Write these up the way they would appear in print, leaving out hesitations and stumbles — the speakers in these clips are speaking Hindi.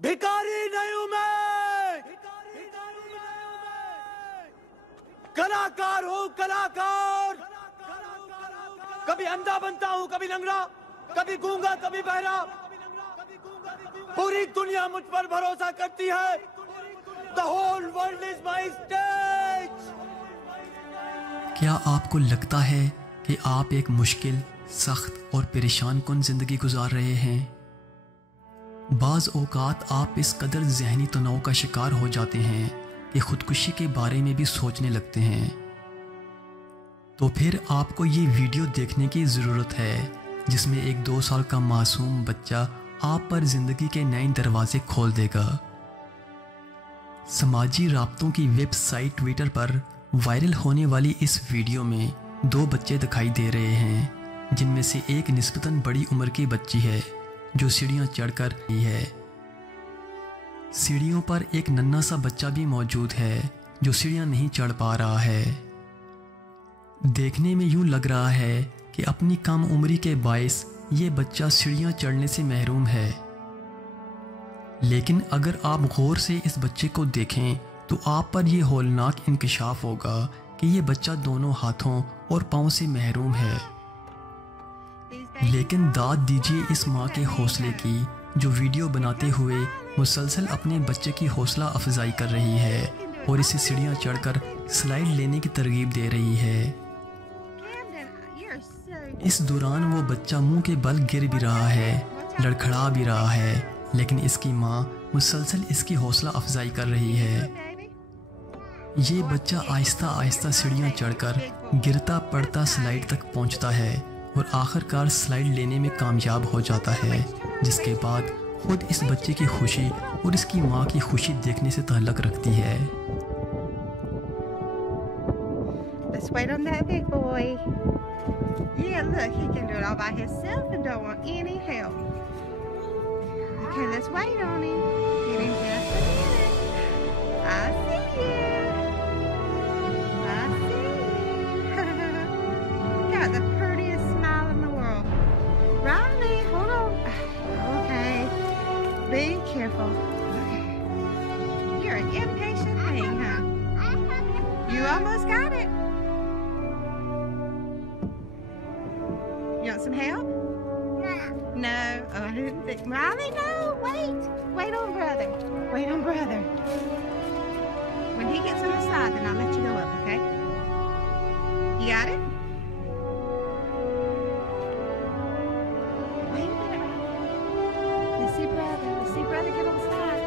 भिखारी नहीं हूं मैं, कलाकार हूं कलाकार। कभी अंधा बनता हूं, कभी लंगड़ा, कभी गूंगा, कभी बहरा। पूरी दुनिया मुझ पर भरोसा करती है। The whole world is my stage। क्या आपको लगता है कि आप एक मुश्किल, सख्त और परेशान कुन जिंदगी गुजार रहे हैं? बाज़ औक़ात आप इस कदर ज़हनी तनाव का शिकार हो जाते हैं कि ख़ुदकुशी के बारे में भी सोचने लगते हैं। तो फिर आपको ये वीडियो देखने की ज़रूरत है जिसमें एक 2 साल का मासूम बच्चा आप पर ज़िंदगी के नए दरवाज़े खोल देगा। समाजी राब्तों की वेबसाइट ट्विटर पर वायरल होने वाली इस वीडियो में 2 बच्चे दिखाई दे रहे हैं, जिनमें से एक निस्बतन बड़ी उम्र की बच्ची है जो सीढ़ियां चढ़कर रही है। सीढ़ियों पर एक नन्हा सा बच्चा भी मौजूद है जो सीढ़ियां नहीं चढ़ पा रहा है। देखने में यूं लग रहा है कि अपनी कम उम्री के बायस ये बच्चा सीढ़ियां चढ़ने से महरूम है। लेकिन अगर आप गौर से इस बच्चे को देखें तो आप पर यह हौलनाक इंकशाफ होगा कि ये बच्चा दोनों हाथों और पाँव से महरूम है। लेकिन दाद दीजिए इस माँ के हौसले की जो वीडियो बनाते हुए मुसलसल अपने बच्चे की हौसला अफजाई कर रही है और इसे सीढ़ियाँ चढ़कर स्लाइड लेने की तरगीब दे रही है। इस दौरान वो बच्चा मुंह के बल गिर भी रहा है, लड़खड़ा भी रहा है, लेकिन इसकी माँ मुसलसल इसकी हौसला अफजाई कर रही है। ये बच्चा आहिस्ता आहिस्ता सीढ़ियाँ चढ़कर गिरता पड़ता स्लाइड तक पहुँचता है और आखिरकार स्लाइड लेने में कामयाब हो जाता है, जिसके बाद खुद इस बच्चे की खुशी और इसकी माँ की खुशी देखने से ताल्लुक़ रखती है। Let's wait on that big boy. Yeah, look, he can do it all by himself and don't want any help. Okay, let's wait on him. Give him just a minute. I see you. I see you. Got the prettiest smile in the world. Riley, hold on. Okay. Be careful. Okay. You're an impatient thing, huh? You almost got it. You want some help? No. Oh, I didn't think. Riley, no. Wait. Wait on brother. Wait on brother. When he gets on the side, then I'll let you go up, okay? You got it? Wait a minute, Riley. Let's see brother. Let's see brother get on the side.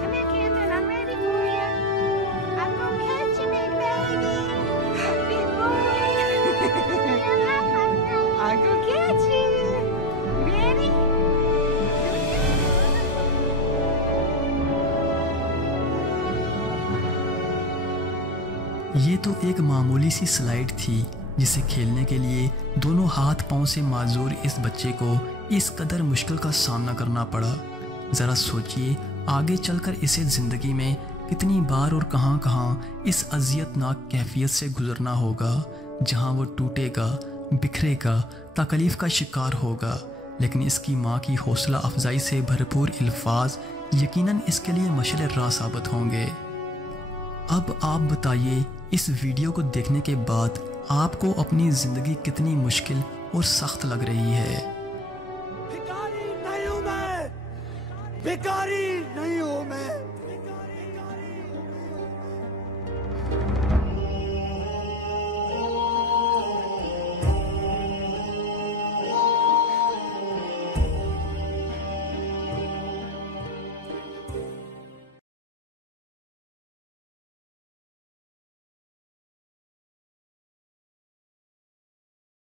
Come here, Camden. I'm ready for you. I'm gonna catch you, big baby. Big boy. I'm gonna catch you. Ready? ये तो एक मामूली सी स्लाइड थी जिसे खेलने के लिए दोनों हाथ पांव से माजूर इस बच्चे को इस कदर मुश्किल का सामना करना पड़ा। ज़रा सोचिए आगे चलकर इसे ज़िंदगी में कितनी बार और कहां कहां इस अजियतनाक कैफियत से गुजरना होगा, जहां वो टूटेगा, बिखरेगा, तकलीफ़ का शिकार होगा। लेकिन इसकी माँ की हौसला अफजाई से भरपूर अल्फाज यकीनन इसके लिए मशअल राह साबित होंगे। अब आप बताइए इस वीडियो को देखने के बाद आपको अपनी ज़िंदगी कितनी मुश्किल और सख्त लग रही है। भिखारी नहीं हूं मैं, भिखारी नहीं हूं मैं।